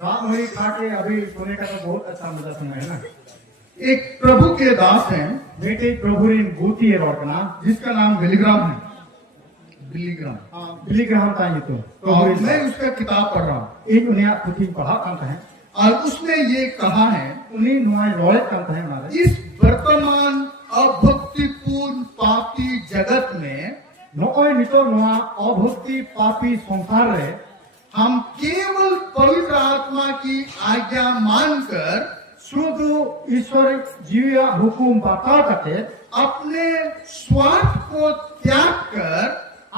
रात भरी खा के अभी सोने का तो बहुत अच्छा मजा समय है ना। एक प्रभु के दास हैं बेटे प्रभु रीन भूति है रोकना जिसका नाम बिलीग्राम है। बिलीग्राम बिली ग्राहम का ये तो और मैं उसका किताब पढ़ रहा हूँ एक उन्हें पुथी पढ़ा कांता है और उसने ये कहा है उन्हें नुआई रोले कांता है हमारे इस वर्तमान अभक्तिपूर्ण पापी जगत में नोय नितो नुआ अभक्ति पापी संसार रे हम केवल पवित्र आत्मा की आज्ञा मानकर शुद्ध ईश्वर जीविया हुकुम बता करते अपने स्वार्थ को त्याग कर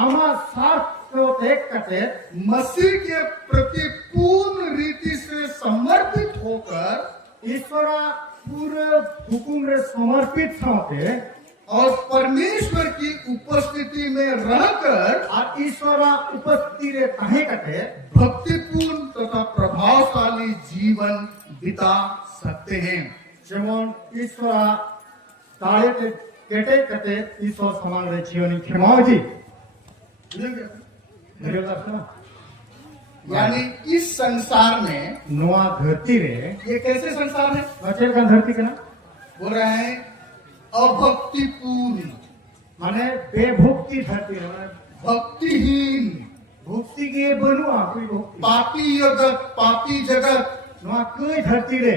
आमा स्वार्थ को त्याग करते मसीह के प्रति पूर्ण रीति से समर्पित होकर ईश्वरा पूरे हुकुम रे समर्पित होते और परमेश्वर की उपस्थिति में रहकर और ईश्वरा उपस्थिति रे कहे करते भक्तिपूर्ण तथा प्रभावशाली जीवन बिता सकते हैं। जेमन ईश्वरा ताळे ते केटे करते ईश्वर समान रे जीवनी खेमाओ जी मेरे दर्शन यानी इस संसार में नुआ धरती रे ये कैसे संसार है? बचेल का धरती का ना बोल रहे हैं अभक्तिपूर्ण माने बेभक्ति धरती रे माने भक्तिहीन भक्ति के बनुआ कोई भक्ति पापी जगत नुआ कोई धरती रे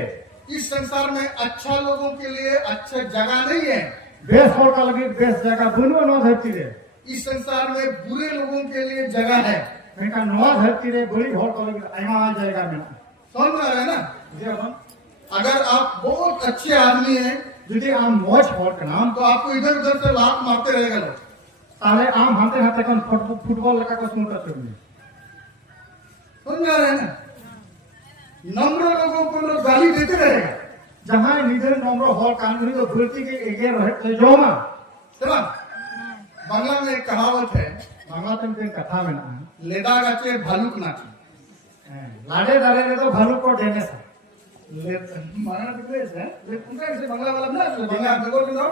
इस संसार में अच्छा लोगों के लिए अच्छा जगह नहीं है। बेस होल का लगे बेस जगह बनुआ नुआ धरती रे इस संसार में बुरे लोगों के लिए जगह है। इनका नुआ धरती रे बड़ी होल का लगे आया जाएगा में समझ में आ रहा है ना? जी अपन अगर आप बहुत अच्छे आदमी हैं यदि आम मौज होल का नाम तो आपको इधर उधर से लात मारते रहेगा लोग। ताले आम हाथे हाथे कौन फुटबॉल लगा को सुनता चुनने समझ में आ रहा है ना? नम्र लोगों को लोग गाली देते रहेगा। जहाँ निधन नम्र हॉल कानूनी तो धरती के एगे रहे जो ना चला बांग्ला में एक कहावत है बांग्ला तुम के कथा में ना लेदा गाचे भालुक नाचे। लाडे दारे ने तो भालू को देने सा माना डिप्रेस है लेकिन उनका ऐसे बांग्ला वाला ना बांग्ला देखो तो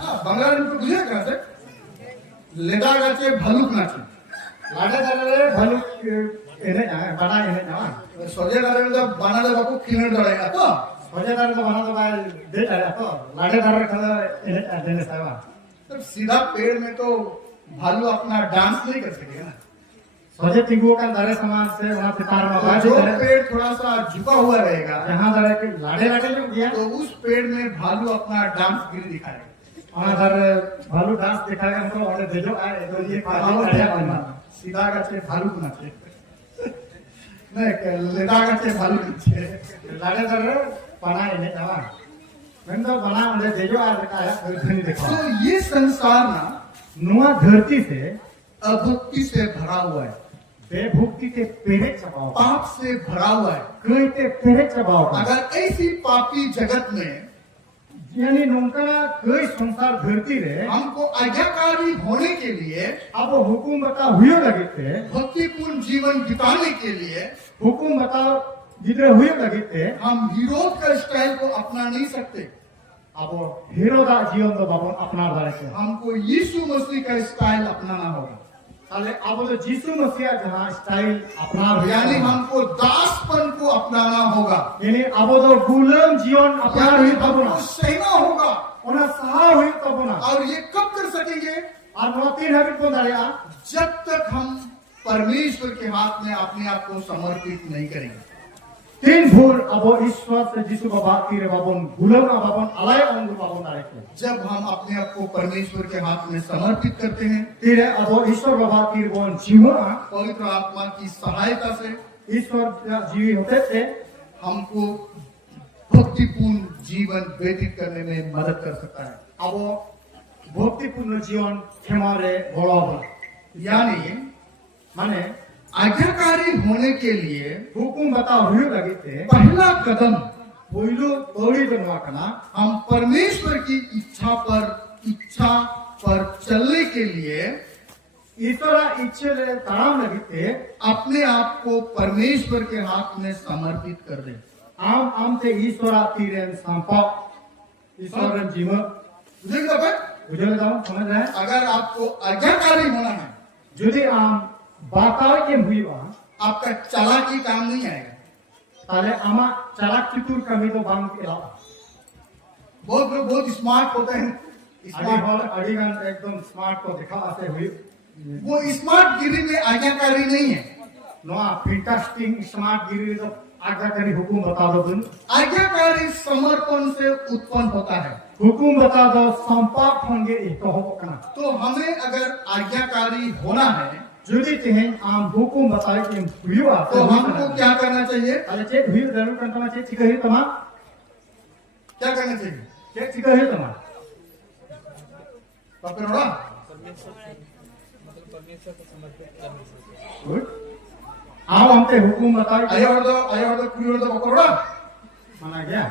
हां बांग्ला में तो बुझे कहां से लेदा गाचे भालुक नाचे लाडे दारे रे भालू एने बड़ा एने ना सोजे दारे तो बाना दे बापू खिलने डरेगा तो सोजे दारे तो बना तो बाय दे जाए तो लाडे दारे खा एने देने सा तो सीधा पेड़ में तो भालू अपना डांस नहीं कर सकेगा ना। सोजे तिगुओ का दारे समान से वहां से तार में जो पेड़ थोड़ा सा झुका हुआ रहेगा जहां दारे के लाडे लाडे जो दिया तो उस पेड़ में भालू अपना डांस गिर दिखाएगा। वहां दारे भालू डांस दिखाएगा हमको और दे जो आए तो ये कहावत है सीधा गाचे भालू नाचे नहीं लेदा गाचे भालू नाचे लाडे दारे पना एने जावा मैं तो बना मुझे दे जो आए दिखाया धनी दिखा तो ये संसार ना नुआ धरती से अभक्ति से भरा हुआ है, बेभक्ति के पेरे चबाओ पाप से भरा हुआ है। कोई ते पेरे चबाओ अगर ऐसी पापी जगत में यानी नौका कोई संसार धरती रे हमको आज्ञाकारी होने के लिए अब हुकुम बता हुए लगे थे भक्तिपूर्ण जीवन बिताने के लिए हुकुम बता जितने हुए लगे थे हम हीरोज का स्टाइल को अपना नहीं सकते। अब हीरो दा जीवन तो बाबू अपना दारे थे हमको यीशु मसीह का स्टाइल अपनाना होगा। ताले अब तो जीसु मसीह जहाँ स्टाइल अपना यानी हमको दासपन को अपनाना होगा, यानी अब तो गुलाम जीवन अपना हुई तब ना हमको सहना होगा। उन्हें सहा हुई तब ना और ये कब कर सकेंगे? और वो तीन हैबिट को दारे जब तक हम परमेश्वर के हाथ में अपने आप को समर्पित नहीं करेंगे। तीन भूल अब ईश्वर से जीसु का बात की रे बाबन गुलाम का बाबन अलाय अंग बाबन दारे थे जब हम अपने आप को परमेश्वर के हाथ में समर्पित करते हैं तीरे अब ईश्वर का बात की बोन जीवा पवित्र आत्मा की सहायता से ईश्वर जीवी होते थे हमको भक्तिपूर्ण जीवन व्यतीत करने में मदद कर सकता है। अब भक्तिपूर्ण जीवन क्षमारे बड़ा यानी माने आज्ञाकारी होने के लिए हुकुम बता हुए लगे थे पहला कदम पहिलो तोड़ी जनवा करना हम परमेश्वर की इच्छा पर चलने के लिए ईश्वर इच्छे ले ताम लगे थे अपने आप को परमेश्वर के हाथ में समर्पित कर दे। आम आम से ईश्वर तीरे संपा ईश्वर जीवन मुझे बताओ समझ रहे हैं अगर आपको आज्ञाकारी होना है यदि आम बाता के हुई वहां आपका चालाकी काम नहीं आएगा। ताले आमा चालाक चतुर कमी तो बांग केला बहुत लोग बहुत स्मार्ट होते हैं अड़ी स्मार्ट हॉल अड़ी गान एकदम स्मार्ट को दिखा आते हुए वो स्मार्ट गिरी में आज्ञाकारी नहीं है नोआ फिंटास्टिंग स्मार्ट गिरी तो आज्ञाकारी हुकुम बता दो तुम आज्ञाकारी समर्पण से उत्पन्न होता है हुकुम बता दो संपाप होंगे एक हो पकना तो हमें अगर आज्ञाकारी होना है जुदी तिहें आम हुकुम बताए कि हुआ तो हमको क्या करना चाहिए अरे चेक हुई जरूर कंटमा चेक चिका ही तमा क्या करना चाहिए चेक चिका ही तमा पकड़ोड़ा गुड आओ हमते हुकुम बताए आया और कुड़ी और पकड़ोड़ा माना गया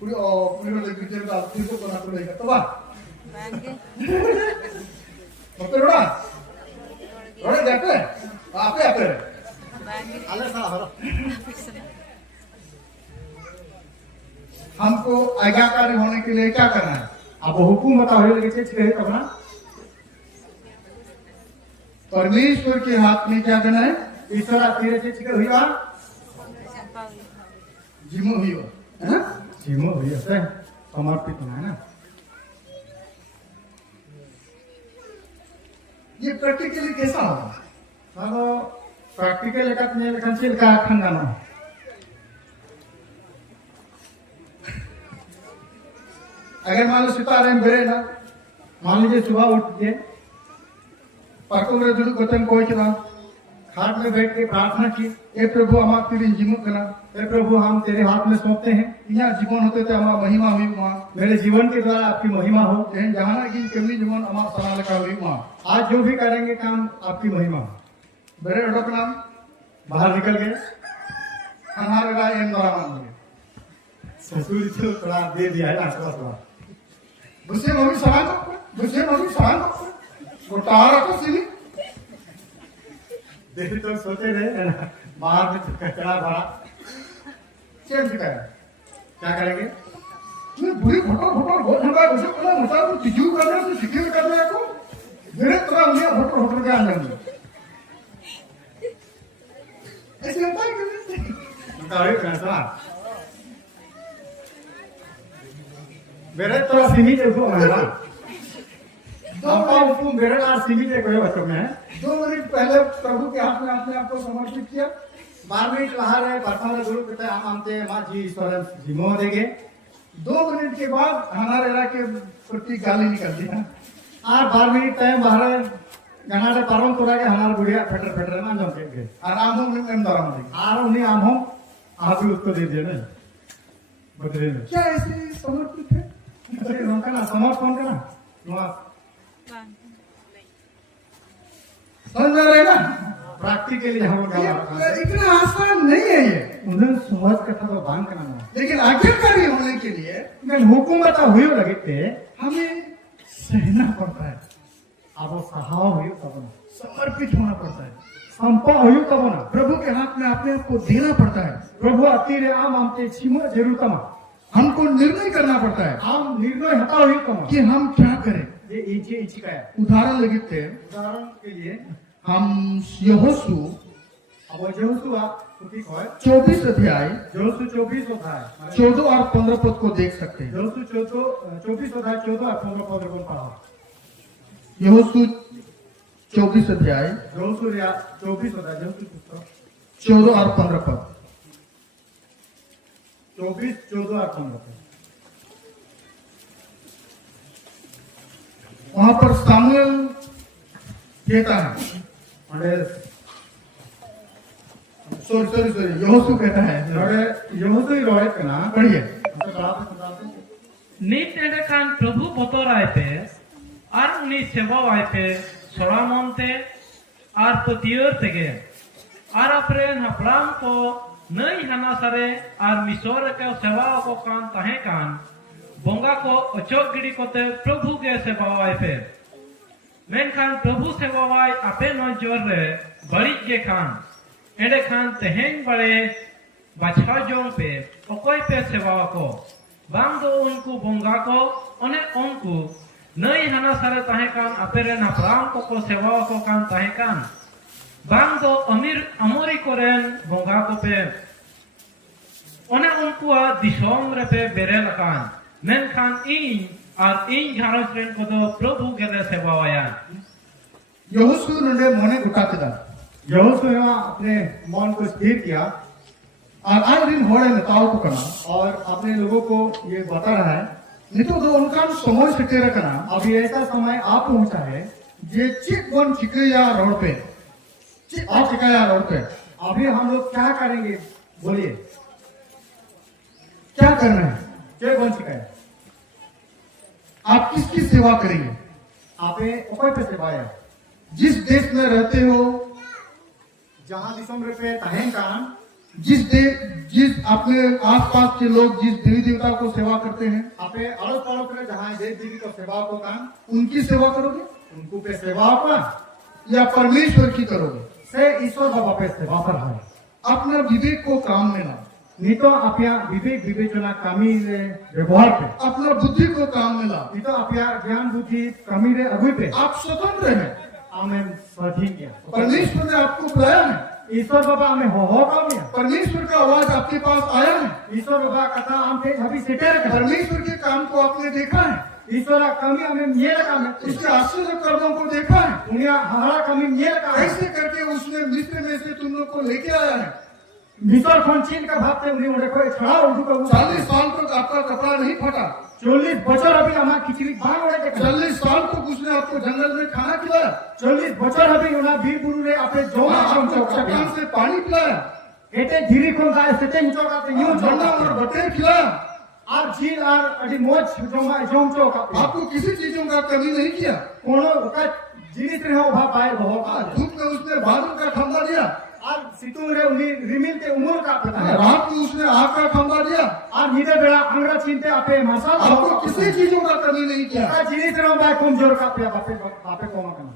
कुड़ी और गिरते तो आप को बना तो नहीं करता बा पकड़ोड़ा रोड़े जाते आपे आले सा हरो हमको आज्ञाकारी होने के लिए क्या करना है अब हुकुम बताओ ये लगे चेक चिका ही तमा परमेश्वर के हाथ में क्या करना है ईश्वर आतीरे चेक चिका हुई बात जिम्मो हुई हो है ना सीमो हुई है समर्पित है ना ये प्रैक्टिकली कैसा होगा तो प्रैक्टिकल लेकर ने लेकर चल का खंगाना अगर मान लो सितारे में बेरे ना मान लीजिए सुबह उठ के पाको रे दुड़ गोतन कोई चला खाट में बैठ के प्रार्थना की ए प्रभु हमार तेरी जिम्मो करना हे प्रभु हम तेरे हाथ में सौंपते हैं यहाँ जीवन होते थे हमार महिमा हुई वहाँ मेरे जीवन के द्वारा आपकी महिमा हो एहन जहाना की कमी जीवन हमार सना लगा हुई वहाँ आज जो भी करेंगे काम आपकी महिमा हो बेरे अडोक नाम बाहर निकल गए हमारे राय एम द्वारा मान लिया ससुर से थोड़ा दे दिया है ना थोड़ा बुझे मम्मी सना वो तारा को सीनी देख तो सोचे रहे है ना बाहर में कचरा भरा चेंज कराया क्या करेंगे मैं बुरी फोटो बहुत हमारा उसे पता मुझे तो चिजू करने से सिक्योर करने को मेरे तरह उन्हें फोटो के अंदर में ऐसे होता है कि उनका वही फैसला मेरे तो सीमित है वो मेरा आपका हुकुम मेरे नाम सीमित है कोई बच्चों में 2 मिनट पहले प्रभु के हाथ में आपने आपको समर्पित किया 12 मिनट बाहर है प्रथम गुरु पिता हम आमते मां जी ईश्वर जिमो देगे 2 मिनट के बाद हमारे इलाके के प्रति गाली निकल दिया और 12 मिनट टाइम बाहर गनाडे परम तोरा के हमारे बुढ़िया फेटर ना जम के गए आराम हो में द्वारा में और उन्हें आम हो आप भी उसको दे दे ना बदले में क्या ऐसे समर्पित है अरे उनका ना समर्पण का ना समझ में आ रहे ना प्रैक्टिकली हम लोग ये इतना आसान नहीं है ये उन्हें समझ का था तो बांध करना ना लेकिन आज्ञाकारी होने के लिए लेकिन हुकूमत हुई लगे थे हमें सहना पड़ता है अब वो सहाव हुई तब ना समर्पित होना पड़ता है संपा हुई तब ना प्रभु के हाथ में अपने आप को देना पड़ता है प्रभु अतीरे आम आमते छिमो जरूर तमा हमको निर्णय करना पड़ता है आम निर्णय हता हुई तमा कि हम क्या करें ये इच्छी का है उदाहरण लेते हैं उदाहरण के लिए हम यहोशू अब वो जोसु आप ठीक है 24 अध्याय जोसु 24 होता है 14 और 15 पद को देख सकते हैं जोसु 24 होता है 14 और 15 पद को पढ़ो यहोशू 24 अध्याय जोसु या 24 होता है जोसु पुस्तक 14 और 15 पद 24 14 और 15 पद वहां पर सामुएल कहता है सॉरी यहोशू कहता है यहोशू ही रोहित का नाम पढ़िए नीत एंडकान प्रभु बतोराय पे और उन्हीं सेवावाय पे सोरामोंते और पतियोर तेगे और अपने हपड़ाम को नई हनासरे और मिसोर के सेवा को कान तहे कान बोंगा को अचोक गिड़ी कोते प्रभु के सेवावाय पे मेनखान प्रभु सेवावाय आपे नजर रे बड़ी के खान एडे खान तहें बड़े बछा जों पे ओकोई पे सेवा को बांग दो उनको बोंगा को उन्हें उनको नई हना सारे तहे कान अपेरे ना प्राम को सेवा को कान तहे कान बांग दो अमीर अमोरी कोरेन बोंगा को पे Ona unkuwa disom repe berel akan. Menkhan ing ar ing gharos ren kodo Prabhu gele sebawayan. यहोशू ने मने गुटा किया यहोशू ने अपने मन को स्थिर किया और आज दिन होड़े नेताओं को करना और अपने लोगों को ये बता रहा है नहीं तो उनका समय से तेरा करना अभी ऐसा समय आ पहुंचा है ये चिक वन चिकया रोड पे चिकया रोड पे अभी हम लोग क्या करेंगे बोलिए क्या करना है जय बन चुका है आप किसकी सेवा करेंगे आप कोई पे सेवा है जिस देश में रहते हो जहां दिसम पे तहन काम जिस अपने आसपास के लोग जिस देवी देवता को सेवा करते हैं आपे अड़ोस पड़ोस में जहां देव देवी को सेवा को काम उनकी सेवा करोगे उनको पे सेवा का या परमेश्वर की करोगे से ईश्वर बाबा पे सेवा पर है अपना विवेक को काम में ला नहीं तो आप यहाँ विवेक विवेचना कमी रे व्यवहार पे अपना बुद्धि को काम में ला नहीं तो आप यहाँ ज्ञान बुद्धि कमी रे अगुई पे आप स्वतंत्र हैं हमें स्वाधीन किया परमेश्वर ने आपको बुलाया है ईश्वर बाबा हमें हो काम किया परमेश्वर का आवाज आपके पास आया है ईश्वर बाबा कथा हम थे अभी सेटर कर परमेश्वर के काम को आपने देखा है ईश्वर का कमी हमें ये लगा में उसके आश्चर्य कर्मों को देखा है उन्हें हमारा कमी ये लगा ऐसे करके उसने मिस्र में से तुम लोग को लेके आया है मिसर चीन का भाव से उन्हें उन्हें कोई छड़ा उर्दू का 40 साल तक आपका कपड़ा नहीं फटा 40 बच्चों अभी हमारा खिचड़ी बांग उड़े के 40 साल तक उसने आपको जंगल में खाना खिलाया 40 बच्चों अभी उन्हें वीर गुरु ने अपने जो चट्टान से पानी पिलाया एटे धीरे को गाय सेटे चौका पे यूं झंडा और बटेर खिलाया और झील और अभी मोच जोम चौका आपको किसी चीजों का कमी नहीं किया कोनो का जीवित रहो भा पाए बहुत धूप में उसने बादल का खंभा दिया और सितूरे उन्हीं रिमिल के उमर का पता है रात में उसने आग का खंभा दिया और नीचे बेड़ा अंगरा चिंते आपे मसा आपको किसी चीजों का कमी नहीं किया का जीवित रहो भाई कमजोर का पे बापे को मकन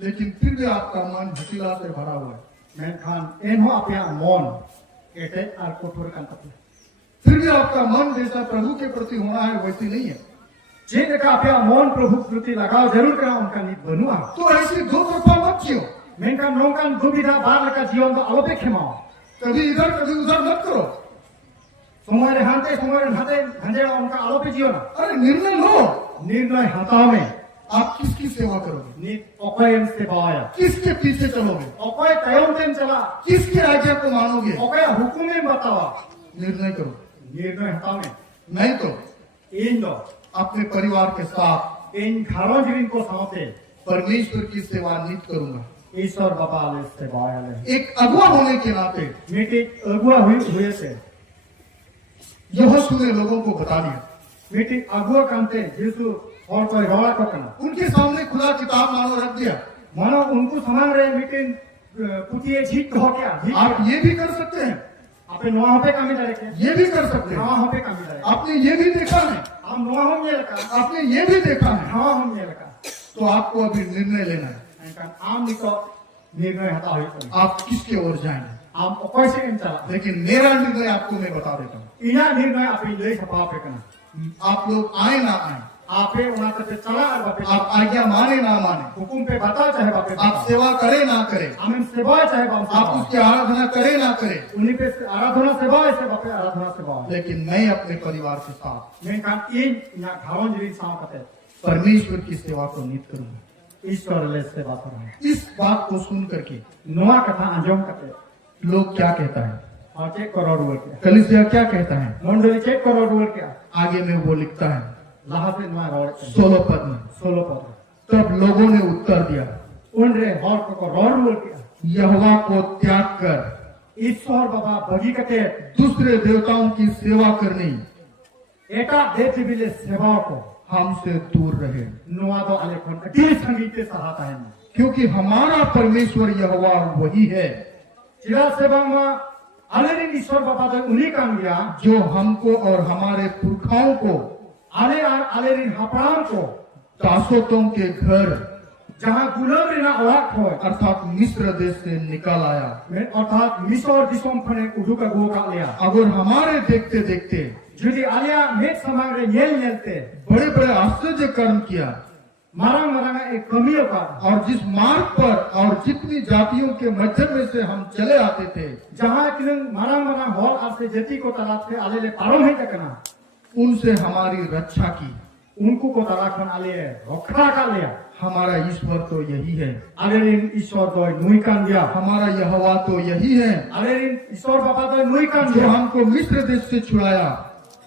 लेकिन फिर भी आपका मन हठीला से भरा हुआ है मैं खान एन हो आप यहाँ मौन एटे और कोठोर का तप फिर भी आपका मन जैसा प्रभु के प्रति होना है वैसी नहीं है जे देखा आप यहाँ मौन प्रभु प्रति लगाओ जरूर करा उनका नीत बनुआ तो ऐसी दो तरफा मत जियो मैं नौकान दुविधा बार का जीवन का अलोपे खेमाओ कभी इधर कभी उधर मत करो सोमवार हाथे हंजे उनका अलोपे जीवन अरे निर्णय लो निर्णय हता में आप किसकी सेवा करोगे नीत अकोयन से बाया किसके पीछे चलोगे अकोय तयम तेम चला किसकी आज्ञा को मानोगे अकोय हुकुम में बतावा निर्णय करो निर्णय हता में नहीं तो इन दो अपने परिवार के साथ इन घरों जिन को सामते परमेश्वर की सेवा नित करूंगा ईश्वर बाबा ले से बाया ले एक अगुआ होने के नाते मीटी अगुआ हुए से यहोशू ने लोगों को बता दिया मीटी अगुआ कामते यीशु और कोई रोड़ा को करना उनके सामने खुला किताब मानो रख दिया मानो उनको समान रहे मीटिंग पुतिए जीत हो क्या आप ये भी कर सकते हैं आपने नोआ पे कामी डाले ये भी कर सकते हैं नोआ पे कामी डाले आपने ये भी देखा है हम नोआ हम ये लगा आपने ये भी देखा है हाँ हम ये लगा तो आपको अभी निर्णय लेना है आम निको निर्णय हता हुई आप किसके ओर जाएंगे आम कैसे इन चला लेकिन मेरा निर्णय आपको मैं बता देता हूँ इना निर्णय आप ले छपा पे करना आप लोग आए ना आए आपे उना पे चला और बापे आप आज्ञा माने ना माने हुकुम पे बता चाहे बापे आप सेवा करे ना करे हमें सेवा चाहे बापे आप उसकी आराधना करे ना करे उन्हीं पे आराधना सेवा ऐसे बापे आराधना सेवा लेकिन मैं अपने परिवार के साथ मैं कहा इन या घावन जिरी साव कते परमेश्वर की सेवा को नित करूंगा ईश्वर ले सेवा करना इस बात को सुन करके नोआ कथा अंजम कते लोग क्या कहता है और चेक करोड़ रुपए कलीसिया क्या कहता है मंडली चेक करोड़ रुपए क्या आगे में वो लिखता है लाहा पे नोआ रोड 16 पद में 16 पद तब लोगों ने उत्तर दिया उन रे हॉर को रोड रुपए क्या यहोवा को त्याग कर ईश्वर बाबा बगी कते दूसरे देवताओं की सेवा करनी एटा देव बिले सेवा को हमसे दूर रहे नोआ तो अले कोन अति संगीत के सहायता है क्योंकि हमारा परमेश्वर यहोवा वही है चिरा सेवा में अले ईश्वर बाबा तो उन्हीं काम किया जो हमको और हमारे पुरखाओं को अले हपड़ाम को दासों के घर जहाँ गुलाम रहना अवाक हो अर्थात मिस्र देश से निकाल आया अर्थात मिसर दिसोम फने उडू का गो का लिया अगर हमारे देखते देखते जुदी आलिया मेट समाग रे येल येलते बड़े बड़े आश्चर्य कर्म किया marang marang ek kami ka और जिस मार्ग पर और जितनी जातियों के मध्य में से हम चले आते थे, जहाँ किन marang marang hol ar se jati ko talat se ale le parom hai takana उनसे हमारी रक्षा की। उनको को ताला खन आले रखा का लिया हमारा ईश्वर तो यही है, आलेरिन ईश्वर तो नुई कान दिया हमारा यहोवा तो यही है आलेरिन ईश्वर बाबा तो नुई कान जो दिया हमको मिस्र देश से छुड़ाया,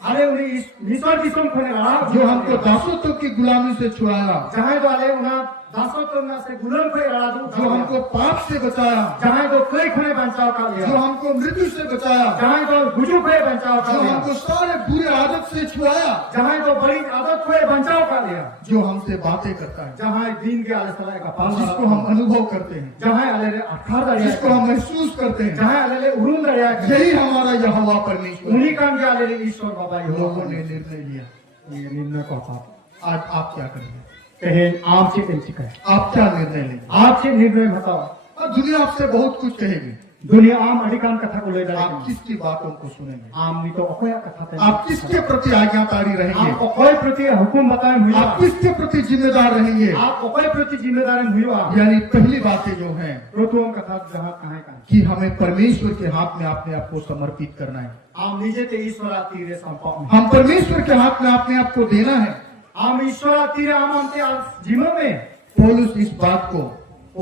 आले उन्हें ईश्वर दिसम खोने रहा जो हमको दासत्व की गुलामी से छुड़ाया, जहाँ तो आले उन्हें दासत्व में से गुलाम खोए रहा जो हमको पाप से बचाया, जहाँ तो कई खोने बचाव का लिया जो हमको मृत्यु से बचाया, जहाँ तो गुजू खोए बचाव का जो लिया हमको सारे बुरे आदत से छुड़ाया, जहाँ तो बड़ी आदत खोए बचाव का लिया जो हमसे बातें करता है, जहाँ दिन के आले सलाह का पाल जिसको हम अनुभव करते हैं, जहाँ आले रे अठार दरिया जिसको हम महसूस करते हैं, जहाँ आले रे उरुम दरिया यही हमारा यहोवा परमेश्वर। उन्हीं काम के आले रे ईश्वर बाबा लोगों ने निर्णय लिया, ये निर्णय को आप आज आप क्या करेंगे? कहे आपसे कैसी कहे आप क्या निर्णय लेंगे? आपसे निर्णय बताओ और दुनिया आपसे बहुत कुछ कहेगी, दुनिया आम अधिकांश कथा को ले आप जाएगी किसकी बातों को सुनेंगे? आम नहीं तो अकोया कथा थे आप किसके प्रति आज्ञाकारी रहेंगे? आप अकोय प्रति हुकुम बताए हुआ आप किसके प्रति जिम्मेदार रहेंगे? आप अकोय प्रति जिम्मेदार हुआ यानी पहली बातें जो हैं ऋतुओं कथा जहाँ कहाँ का कि हमें परमेश्वर के हाथ में अपने आप को समर्पित करना है, आम निजे ते ईश्वर तीरे संपाव हम परमेश्वर के हाथ में अपने आप को देना है। आम ईश्वर तीरे आम अंते जीवन में पौलुस इस बात को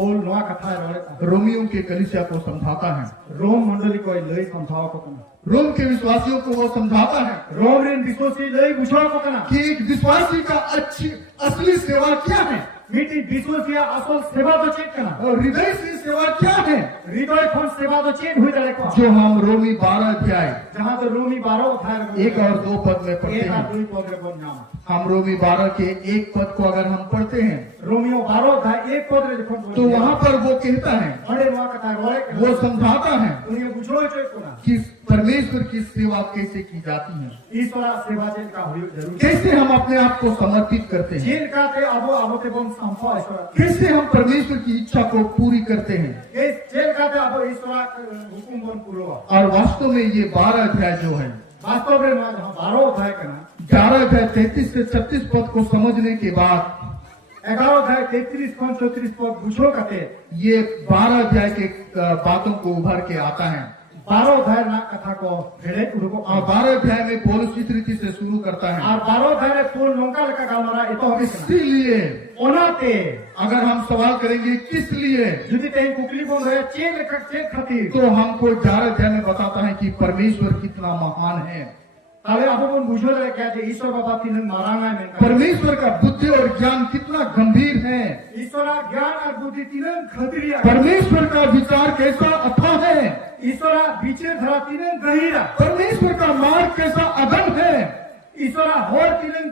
ओल नवा कथा है रोमियों के कलीसिया को समझाता है, रोम मंडली को लई समझाओ को कना रोम के विश्वासियों को वो समझाता है रोम रेन विश्वासी लई बुझाओ को कना कि एक विश्वासी का अच्छी असली सेवा क्या है मीठी विश्वासी असल सेवा तो चेक कना और हृदय से सेवा क्या है, हृदय खन सेवा तो चेक हुई दले को जो हम रोमी 12 अध्याय जहाँ तो रोमी 12 अध्याय 1 और 2 पद में पढ़ते एक और हैं। 2 पद रे बन नाम हम रोमी 12 के 1 पद को अगर हम पढ़ते हैं रोमियो 12 अध्याय 1 पद रे देखो तो वहाँ पर वो कहता है, अरे नवा कथा रोए वो समझाता है उन्हें बुझो चेक कोना कि परमेश्वर की सेवा कैसे की जाती है, ईश्वर सेवा चेक का हुई जरूर कैसे हम अपने आप को समर्पित करते हैं, जेल का ते अबो अबो ते बम संपा ईश्वर कैसे हम परमेश्वर की इच्छा को पूरी करते हैं। इस जेल का ते अबो ईश्वर हुकुम बन पूरो और वास्तव में ये 12 अध्याय जो है, वास्तव में ना 12 अध्याय करना 11 अध्याय 33 से 36 पद को समझने के बाद 11 अध्याय 33 खन 34 पद बुझो कते ये 12 अध्याय के बातों को उभर के आता है। 12 अध्याय ना कथा को भेड़े उड़को और 12 अध्याय में पौलुस इस रीति से शुरू करता है, और 12 अध्याय रे पूर्ण नौका लका गालमारा इतो हमें इसीलिए ओनाते अगर हम सवाल करेंगे किस लिए, यदि तेन कुकली बोल रहे चेन लेकर चेक खातिर तो हमको 11 अध्याय में बताता है कि परमेश्वर कितना महान है, ताले अबो बन बुझो रे क्या जे ईश्वर बाबा तीन मारांगा में परमेश्वर का बुद्धि और ज्ञान कितना गंभीर है, ईश्वर ज्ञान और बुद्धि तीन खतरिया परमेश्वर का विचार कैसा अथाह है, ईश्वर बीचे धरा तीन गहिरा परमेश्वर का मार्ग कैसा अगम है, ईश्वर होर तीन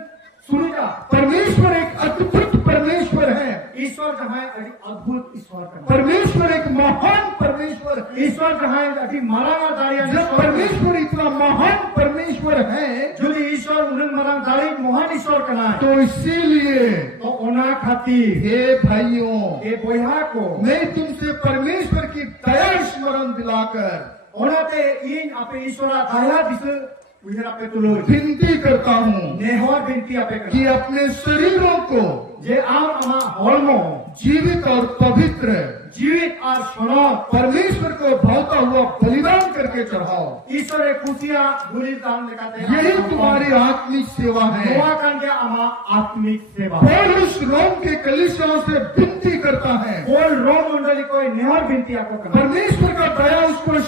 सुनिजा परमेश्वर एक अद्भुत परमेश्वर है, ईश्वर जहाँ अद्भुत ईश्वर का परमेश्वर एक महान परमेश्वर है। ईश्वर जहाँ अति मारांगा दाड़िया जब परमेश्वर इतना महान परमेश्वर है यदि ईश्वर उन्हें मरांग दाड़ी महान ईश्वर का नाम तो इसीलिए तो ओना खातिर हे भाइयों, ए बोया को मैं तुमसे परमेश्वर की दया स्मरण दिलाकर ओनाते इन आपे ईश्वर दया दिस उधर आपे तुलो विनती करता हूँ नेहवर बिनती आपे कर कि अपने शरीरों को जे आम अमा होलमो जीवित और पवित्र जीवित और सुनो परमेश्वर को भावता हुआ बलिदान करके चढ़ाओ, ईश्वर एक खुशियां गुली दान दिखाते यही तुम्हारी आत्मिक सेवा है। दुआ करके अमा आत्मिक सेवा पौलुस रोम के कलीसियाओं से विनती करता है, बोल रोम मंडली को नेहवर बिनती आपको करना परमेश्वर का दया उसको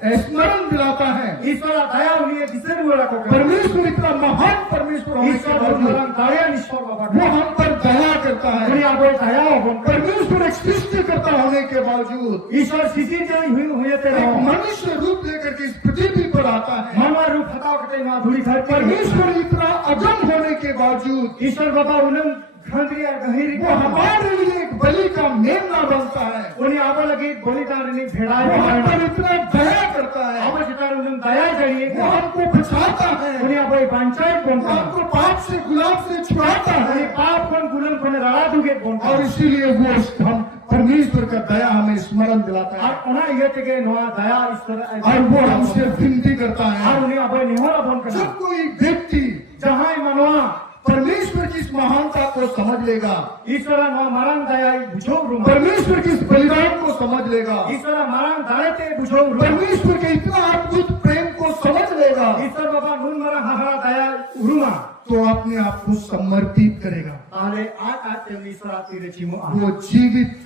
स्मरण दिलाता है, ईश्वर दया उन्हें दिसर वाला को करना परमेश्वर इतना महान परमेश्वर होने के ईश्वर बावजूद दया ईश्वर बाबा वो हम पर दया करता है। दुनिया को दया हो परमेश्वर एक सृष्टिकर्ता होने के बावजूद ईश्वर सिद्धि जो हुई थे एक मनुष्य रूप लेकर के इस पृथ्वी पर आता है। मामा रूप हटाओ करते माँ धूली घर परमेश्वर इतना अगम होने के बावजूद ईश्वर बाबा उन्हें खंडरी और गहरी वो हमारे लिए एक बलि का मेमना बनता है, उन्हें आवा लगे बलिदान ने भेड़ाए वो हम पर इतना दया करता है, आवा चितार उन्हें दया चाहिए वो हमको बचाता है, उन्हें आवा पंचायत वो बनता हमको पाप से गुलाम से छुड़ाता है उन्हें पाप कौन गुलम कौन रड़ा दुगे बनता और इसीलिए वो हम परमेश्वर का दया हमें स्मरण दिलाता है और उन्हें ये थे नवा दया ईश्वर और वो हमसे विनती करता है। और उन्हें आवा निहोरा बन करना जब कोई व्यक्ति जहाँ मनवा परमेश्वर की इस महानता को समझ लेगा, ईश्वर मारंग दया बुझो रुमा परमेश्वर के इस बलिदान को समझ लेगा, ईश्वर मारंग दाड़ेते बुझो रुमा परमेश्वर के इतना अद्भुत प्रेम को समझ लेगा, ईश्वर बाबा नून मारा हाहा दया उरुमा तो अपने आप को समर्पित करेगा। ताले आज ते ईश्वर आती चिमो वो जीवित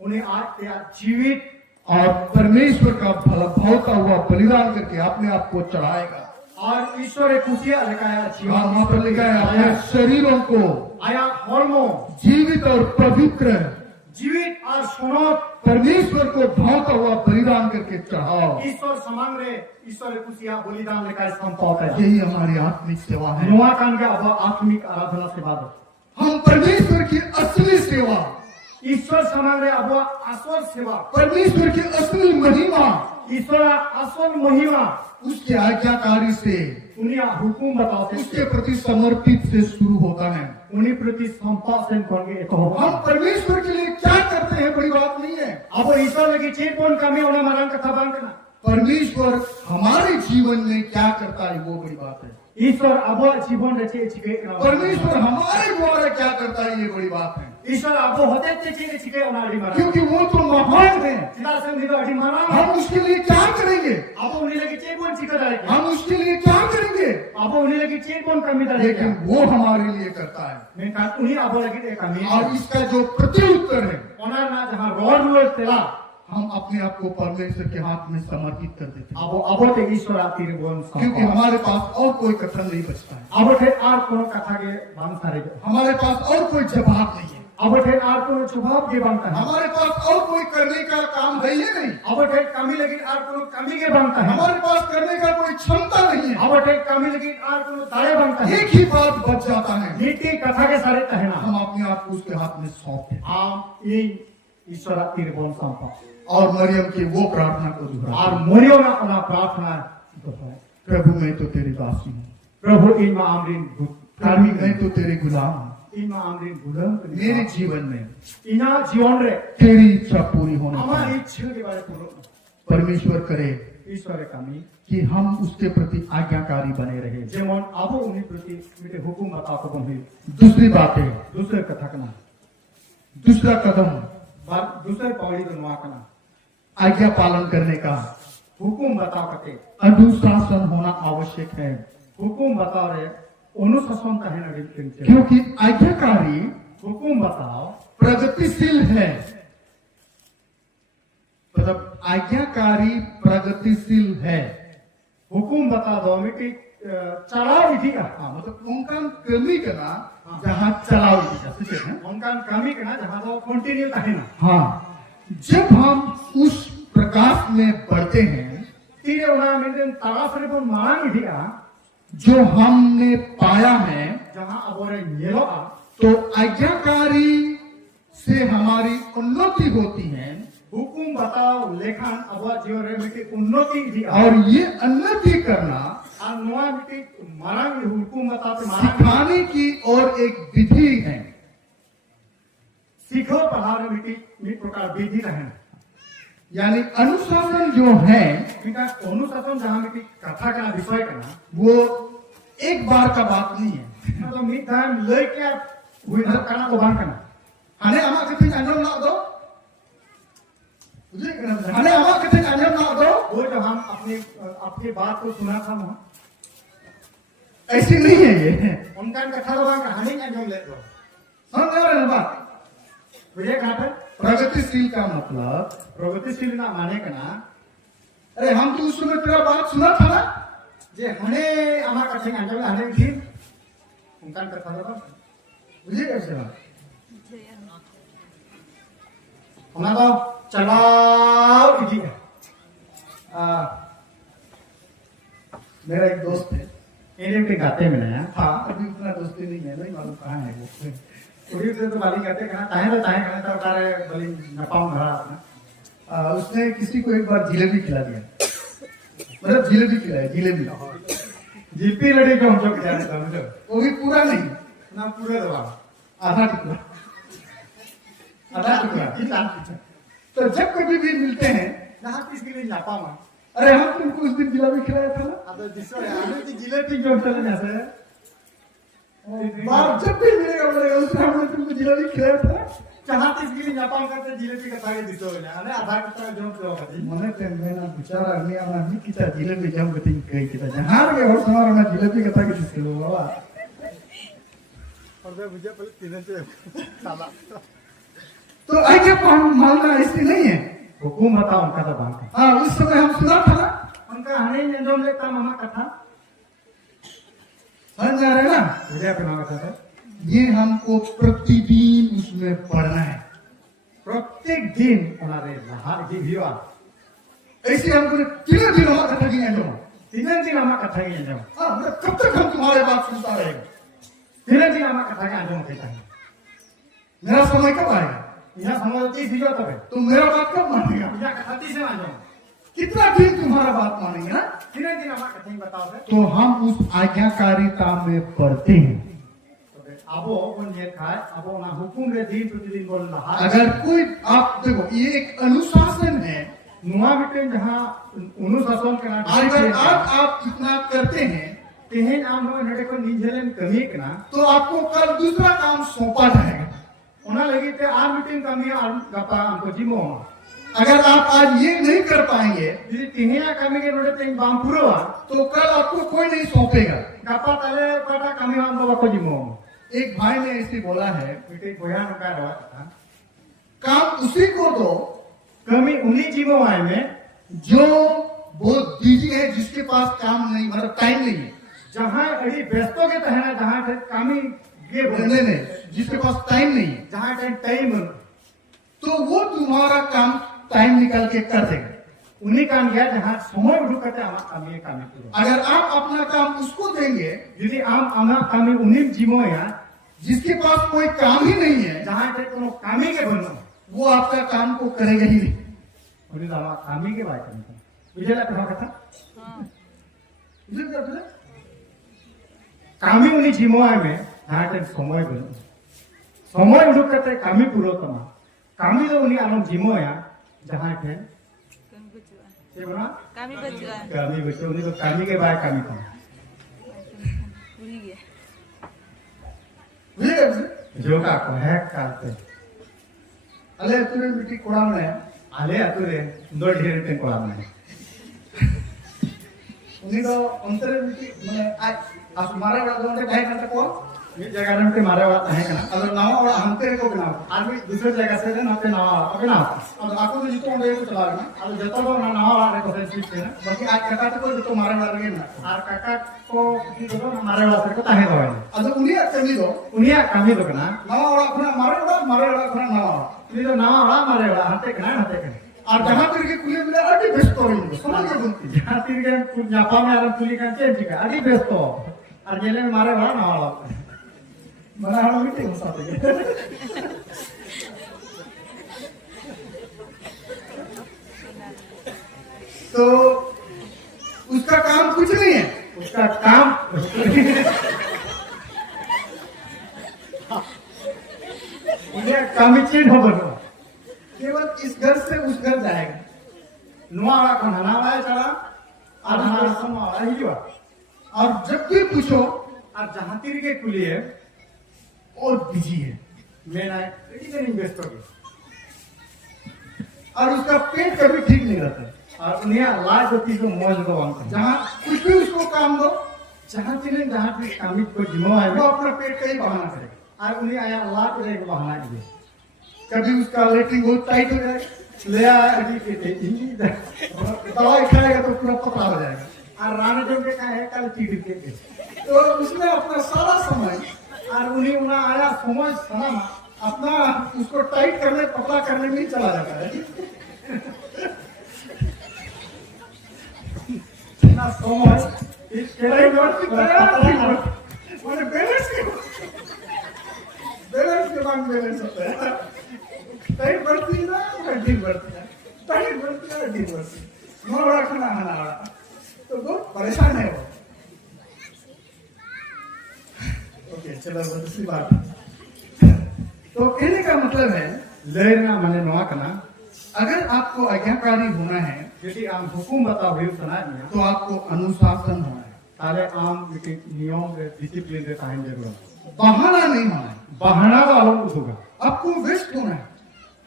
उन्हें आज ते जीवित और परमेश्वर का भला भावता हुआ बलिदान करके अपने आप को चढ़ाएगा। और ईश्वर खुशियां लगाया वहां पर लिखा है अपने शरीरों को आया हॉर्मो जीवित और पवित्र जीवित और सुनो परमेश्वर को भावता हुआ बलिदान करके चढ़ाओ। ईश्वर समान रे ईश्वर खुशियां बलिदान लेकर संपाव है। यही हमारी आत्मिक सेवा है। नुआ कान के अब आत्मिक आराधना सेवा दो हम परमेश्वर की असली सेवा, ईश्वर समान रे अब असल सेवा, परमेश्वर की असली महिमा, ईश्वर असल महिमा उसके आज्ञाकारी से, उन्हें हुकुम बताते उसके प्रति समर्पित से शुरू होता है। उन्हीं प्रति संपासन करके एक हो हम परमेश्वर के लिए क्या करते हैं बड़ी बात नहीं है। अब ईश्वर लगी चेत कौन कमी होना मरण कथा बांधना परमेश्वर हमारे जीवन में क्या करता है वो बड़ी बात है। ईश्वर अब जीवन रचे छिके परमेश्वर हमारे द्वारा क्या करता है ये बड़ी बात है। ईश्वर अब होते छिके छिके अनाड़ी मरण क्योंकि वो तो महान है। सीधा से निदो अड़ी मरण हम उसके लिए क्या करेंगे? अब उन्हें लगी चेत कौन छिके डालेंगे हम उसके लिए क्या करेंगे? अब उन्हें लगी चेत कौन कमी डालेंगे लेकिन वो हमारे लिए करता है। मैं कहा उन्हें अब लगी कमी और इसका जो प्रत्युत्तर है ओनर ना जहां रोड रोड तेला हम अपने आप को परमेश्वर के हाथ में समर्पित कर देते हैं। अब ते ईश्वर आती रे बोल क्योंकि हमारे पास और कोई कथन नहीं बचता है। अब थे आर कोनो कथा के बांध सारे हमारे पास और कोई जवाब नहीं है। अब थे आर कोनो जवाब के बांधता है हमारे पास और कोई करने का काम है ही नहीं। अब थे कमी लगी आर कोनो कमी के बांधता है हमारे पास करने का कोई क्षमता नहीं है। अब थे कमी लगी आर कोनो दाए बांधता है एक ही बात बच जाता है, नीति कथा के सारे कहना हम अपने आप को उसके हाथ में सौंप दें आम ये ईश्वर आती रे बोल संपा और मरियम की वो प्रार्थना को दोहराएं। और मोरियो ना अपना प्रार्थना दोहराए प्रभु मैं तो तेरी दासी हूँ, प्रभु इन में आमरीन प्रभु मैं तो तेरे गुलाम हूँ। इन में आमरीन गुलाम मेरे जीवन में इना जीवन रे तेरी इच्छा पूरी होनी हमारी चाहिए। इच्छा के बारे पूर्ण परमेश्वर करे ईश्वर कमी कि हम उसके प्रति आज्ञाकारी बने रहे। जेमन अब उन्हीं प्रति मेरे हुकुम बता को बंधी दूसरी बात है, दूसरे कथा करना दूसरा कदम दूसरे पौड़ी को नुआ करना आज्ञा पालन करने का हुकुम बताओ कते अनुशासन होना आवश्यक है। हुकुम बताओ रे अनुशासन का है ना रिलेशन क्योंकि आज्ञाकारी हुकुम बताओ प्रगतिशील है। मतलब आज्ञाकारी प्रगतिशील है। हुकुम बता दो मिट्टी चलाओ विधि का मतलब उनका कमी करना जहाँ चलाओ विधि का उनका कमी करना जहाँ तो कंटिन्यू का है ना हाँ, जब हम उस प्रकाश में बढ़ते हैं तीरे उन्हें मिलते तलाश रे बोल मांग विधि का जो हमने पाया है, जहाँ अब रे येलो आ तो आज्ञाकारी से हमारी उन्नति होती है। हुकुम बताओ लेखन अब जो रे मिट्टी उन्नति विधि और ये उन्नति करना और नुआ मिट्टी मांग हुकुम बताते मांग सिखाने की और एक विधि है। सीखो पढ़ाओ मिट्टी एक प्रकार विधि रहना यानी अनुशासन जो है इनका अनुशासन जहाँ मिट्टी कथा का विषय करना वो एक बार का बात नहीं है। तो मिट टाइम लेके हुई करना को बांध करना हने आमा कथे अंजम ना दो, हने आमा कथे अंजम ना दो, वो जो हम अपनी बात को सुना था वहाँ ऐसी नहीं है ये। उनका कथा तो बांध कहानी का जो ले दो समझ रहे हैं बात? मुझे कहा था प्रगतिशील का मतलब प्रगतिशील ना माने का ना अरे हम तो उस समय तेरा बात सुना था ना, जे हने हमारा कठिन अंजम हने थी उनका कथा तो मुझे कैसे बात? हमारा चलाओ विधि मेरा एक दोस्त है, इन्हें के गाते में ना हाँ अभी उतना दोस्ती नहीं है, नहीं मालूम कहाँ है वो। थोड़ी देर तो बाली करते कहना ताहे कहना तो उतारे बली नपाऊं घरा अपना उसने किसी को एक बार जिलेबी खिला दिया, मतलब जिलेबी खिलाया, जिलेबी जीपी लड़ी को हम लोग जाने समझो वो भी पूरा नहीं, ना पूरे दबा आधा टुकड़ा, आधा टुकड़ा। तो जब कभी भी मिलते हैं, ना किसके लिए नपा मां अरे हम तुमको उस दिन जिलेबी खिलाया था ना, अब जिसको आने की जिलेबी जो चले जैसे बार जब भी मिलेगा बोलेगा उसने हमने तुमको जिलेबी खिलाया था जहाँ तीस गिरी जापान करते जिलेबी का थागे दिसो ना अने आधा कितना जोन पे होगा जी मने टेंशन बिचारा आदमी आना ही किता जिलेबी जम गति कई किता जहां के और समारोह में जिलेबी का था कि दिसो बाबा और वे मुझे पहले तीन से साला तो आई क्या हम मानना ऐसी नहीं है हुकुम बताओ उनका तो बात हाँ उस समय हम सुना था ना उनका हने जंदोम लेता मामा कथा समझ आ रहे हैं ना मुझे अपना कथा था ये हमको प्रतिदिन उसमें पढ़ना है प्रत्येक दिन हमारे लहार जी भी आ ऐसे हमको तीनों दिन हमारा कथा की नहीं तीन दिन हमारा कथा ही अंजाम हाँ कब तक हम तुम्हारे बात सुनता रहेगा तीन दिन हमारा कथा का अंजाम कहता है मेरा समय कब आएगा यहाँ समझ तीस भी तब है तुम मेरा बात कब मानेगा यहाँ कथा तीस से अंजाम कितना दिन तुम्हारा बात मानेंगे ना तीन दिन हमारा कथा ही बताओ सर तो हम उस आज्ञाकारिता में पढ़ते हैं अबो कौन ये खाए अबो ना हुकुम रे दिन प्रतिदिन बोल रहा अगर कोई आप देखो ये एक अनुशासन है नुआ मिटे जहाँ अनुशासन के नाम अगर आप इतना करते हैं तेहन आम लोग नडे को निझेलन कमी के ना तो आपको कल दूसरा काम सौंपा जाएगा उना लगी ते आम मीटिंग कमी और गपा हमको जिमो अगर आप आज ये नहीं कर पाएंगे यदि तेहना कमी के नडे तेन बाम पुरो तो कल आपको कोई नहीं सौंपेगा गपा तले पाटा कमी हम लोग को जिमो एक भाई ने ऐसे बोला है मीटिंग बयान का रहा था काम उसी को दो कमी उन्हीं जिमो आए में जो बहुत बिजी है जिसके पास काम नहीं मतलब टाइम नहीं है जहाँ अड़ी व्यस्तों के तहना जहाँ कमी ये नहीं नहीं जिसके पास टाइम नहीं है जहाँ टाइम तो वो तुम्हारा काम टाइम निकाल के कर देगा उन्हीं काम गया जहाँ समय उठू करते हमारा कमी कमी करो अगर आप अपना काम उसको देंगे यदि आम आमा कमी उन्हीं जिमो या जिसके पास कोई काम ही नहीं है जहाँ पे कोनो कामी के बनो वो आपका काम को करेगा ही नहीं उन्हीं हमारा कामी के बात करते बुझे ला कहा कथा कामी उन्हीं जिमो आए में जहाँ पे समय बनो समय उठू करते कामी पूरो तमा कामी तो उन्हीं आलम जिमो या जहाँ पे kami berjuang kami betul ni kami ke baik kami tu. जो का को है करते अले तुरे मिट्टी कोड़ा में आले अतुरे दो ढेर पे कोड़ा में उन्हीं को अंतरे मिट्टी मैंने आज आज हमारे वाला दोनों के भाई करते को एक जगह में पे मारे वाला है ना अगर नावा वाला अंतरे को बनाओ आदमी दूसरे जगह से ना पे ना अपना अब आपको तो जितो उन्हें को चला ना अब जतो तो ना नावा वाले को से सीख ना बाकी आज कटा तो जितो मारे वाला के ना और काका को की तो मारे वाला को ताहे दो अब उन्हीं अच्छे दो उन्हीं कमी तो ना नावा वाला अपना मारे वाला अपना नावा ये तो नावा वाला मारे वाला हाथे के ना हाथे के और जहाँ तेरे के कुली मिले अभी व्यस्त हो गई समझ गए बोलती जहाँ तीर के कुछ जापा में आराम कुली का चेंज का अभी व्यस्त हो और जेले में मारे वाला नावा वाला मना हम मिट्टी हो सकते हैं तो उसका काम कुछ नहीं है उसका काम उन्हें कमिटेड हो बनो केवल इस घर से उस घर जाएगा नुआ वाला को हना वाला चला और हमारा समा वाला ही जो और जब भी पूछो और जहाँ तीर के कुली है और बिजी है मैं ना इतने इन्वेस्ट हो गए और उसका पेट कभी ठीक नहीं रहता है और उन्हें लाज होती तो मौज दो अंक जहाँ कुछ भी उसको काम दो जहाँ तीर जहाँ तीर कामित को जिम्मा है वो अपना पेट का ही बहाना करेगा और उन्हें आया लाज को एक बहाना दिए कभी उसका लेटरिन बहुत टाइट हो जाएगा ले आया अभी के दवाई खाएगा तो पूरा पतला हो जाएगा और राना जो के कहा है कल तीर के तो उसने अपना सारा समय और उन्हें उन्हें आया समझ सना अपना उसको टाइट करने पतला करने में ही चला जाता है ना समझ इस टाइट बढ़ती मैंने बैलेंस के बाद बैलेंस होता है टाइट बढ़ती है ना ढील बढ़ती है टाइट बढ़ती है ढील बढ़ती है बड़ा खाना खाना वाला तो बहुत परेशान है वो ओके चलो दूसरी बात तो कहने का मतलब है लेना मैंने नुआ करना अगर आपको आज्ञाकारी होना है यदि आम हुकुम बताओ भी सुना दिया तो आपको अनुशासन होना है ताले आम नियम डिसिप्लिन रहता है जरूर बहाना नहीं होना है, bahana do alom uduga आपको व्यस्त होना है।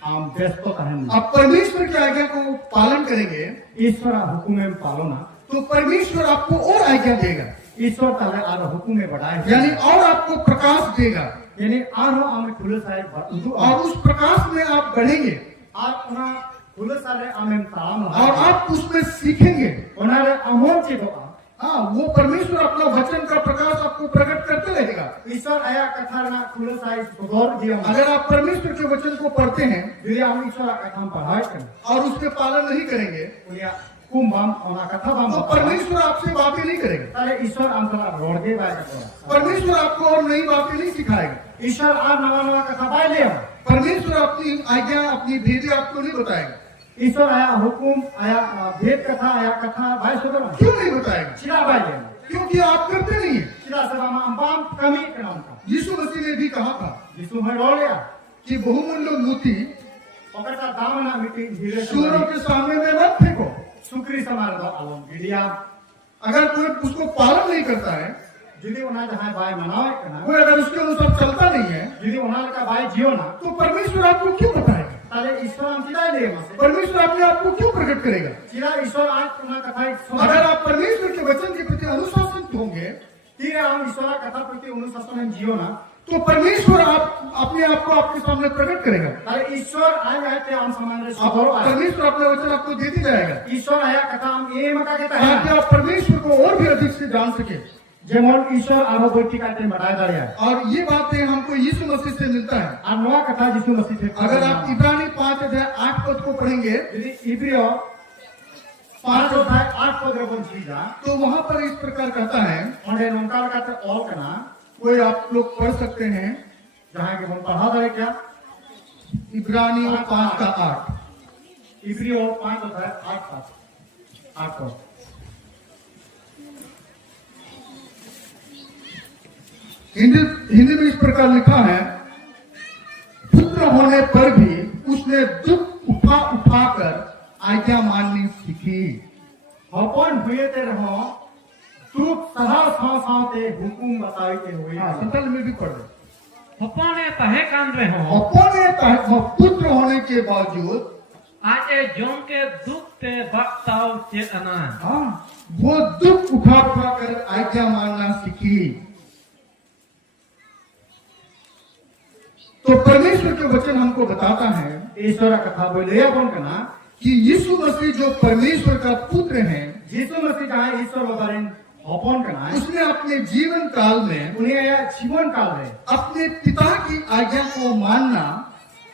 am besto tahen आप परमेश्वर की आज्ञा को पालन करेंगे ishwara hukumem palona तो परमेश्वर आपको और आज्ञा देगा, ishwar tale ar hukume badai यानी और आपको प्रकाश देगा yani arho ame khulasai udu और उस प्रकाश में आप बढ़ेंगे ar ona khulasare amem taam और आप उसमें सीखेंगे। onare amon chedo हाँ, वो परमेश्वर अपना वचन का प्रकाश आपको प्रकट करते रहेगा। ishwar aya katha na khulasai sodor diya अगर आप परमेश्वर के वचन को पढ़ते हैं jodi am ishwara katham padhai kan और उसके पालन नहीं करेंगे ulia kumbam ona katha bam तो परमेश्वर आपसे बातें नहीं करेगा, tale ishwar amsala rodge bai ka परमेश्वर आपको और नई बातें नहीं सिखाएगा, ishwar ar nawa nawa katha bai le परमेश्वर अपनी आज्ञा अपनी भेदी आपको नहीं बताएगा। ishwar aya hukum aya bhed katha aya katha bai sodor क्यों नहीं बताएगा? chira bai le क्योंकि आप करते नहीं है। chira sabama ambam kami kanam ka यीशु मसीह ने भी कहा था jisu mai rolya कि बहुमूल्य मोती okata damana miti dhire सूरों के सामने में मत फेंको। sukri samar do alom gidia अगर कोई उसको पालन नहीं करता है, jodi ona jahan bai manawe kana कोई अगर उसके अनुसार चलता नहीं है, jodi ona ka bai jio na तो परमेश्वर आपको क्यों बताएगा? tale ishwar am chidai le mase परमेश्वर अपने आप को क्यों प्रकट करेगा? chira ishwar aj ona katha अगर आप परमेश्वर के वचन के प्रति अनुशासित होंगे tira am ishwara katha prati anushasan jio na तो परमेश्वर आप अपने आप को आपके सामने प्रकट करेगा। tale ishwar aj aate am samane आप sodor aya परमेश्वर अपना वचन आपको देती जाएगा ishwar aya katha am e maka kita ताकि hai आप परमेश्वर को और भी अधिक से जान सके। jemon ishwar aro boiti kate badai daria और ये बातें हमको यीशु मसीह से मिलता है। ar noa katha jisu masih the अगर आप इब्रानी 5:8 पद को पढ़ेंगे jodi ibrio 5:8 pad rebon chida तो वहां पर इस प्रकार कहता है, onde nongka kate ol kana कोई आप लोग पढ़ सकते हैं jahan ke bon padha dare kya इब्रानियों 5:8। ibrio 5:8 8 हिंदी में इस प्रकार लिखा है, पुत्र होने पर भी उसने दुख उठा कर आज्ञा माननी सीखी। hopon huye te raho tuk saha saute hukum batai te hoye हाँ, संतल में भी पढ़ रहे। hopone tahe kan reho अपने पुत्र होने के बावजूद aje jom ke duk te baktau chet anan हाँ, वो दुख उठा कर आज्ञा मानना सीखी। तो परमेश्वर के वचन हमको बताता है ishwara katha boile bon kana कि यीशु मसीह जो परमेश्वर का पुत्र है, jisu masih jahan ishwar babarin hopon kana उसने अपने जीवन काल में uni aya जीवन काल में अपने पिता की आज्ञा को मानना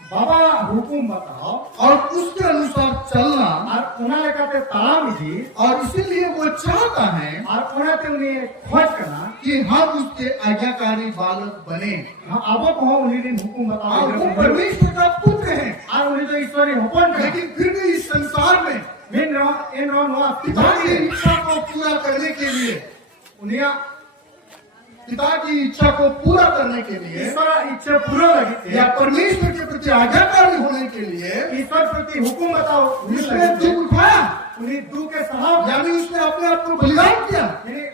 बाबा हुकुम बताओ और उसके अनुसार चलना, और उन्हें कहते तालाम जी और इसीलिए वो चाहता है और उन्हें तो उन्हें खोज करना कि हम उसके आज्ञाकारी बालक बने। हम अब को उन्हें दिन हुकुम बताओ और वो परमेश्वर का पुत्र है, और उन्हें तो ईश्वरी हुकुम कर लेकिन फिर भी इस संसार में मेन रो इन रो नो पिता की इच्छा को पूरा करने के लिए, उन्हें पिता की इच्छा को पूरा करने के लिए ईश्वर इच्छा पूरा लगी या परमेश्वर के प्रति आज्ञाकारी होने के लिए ईश्वर प्रति हुकुम बताओ उसने दुख उठाया, उन्हें दू के सहाब यानी उसने अपने आप को बलिदान किया,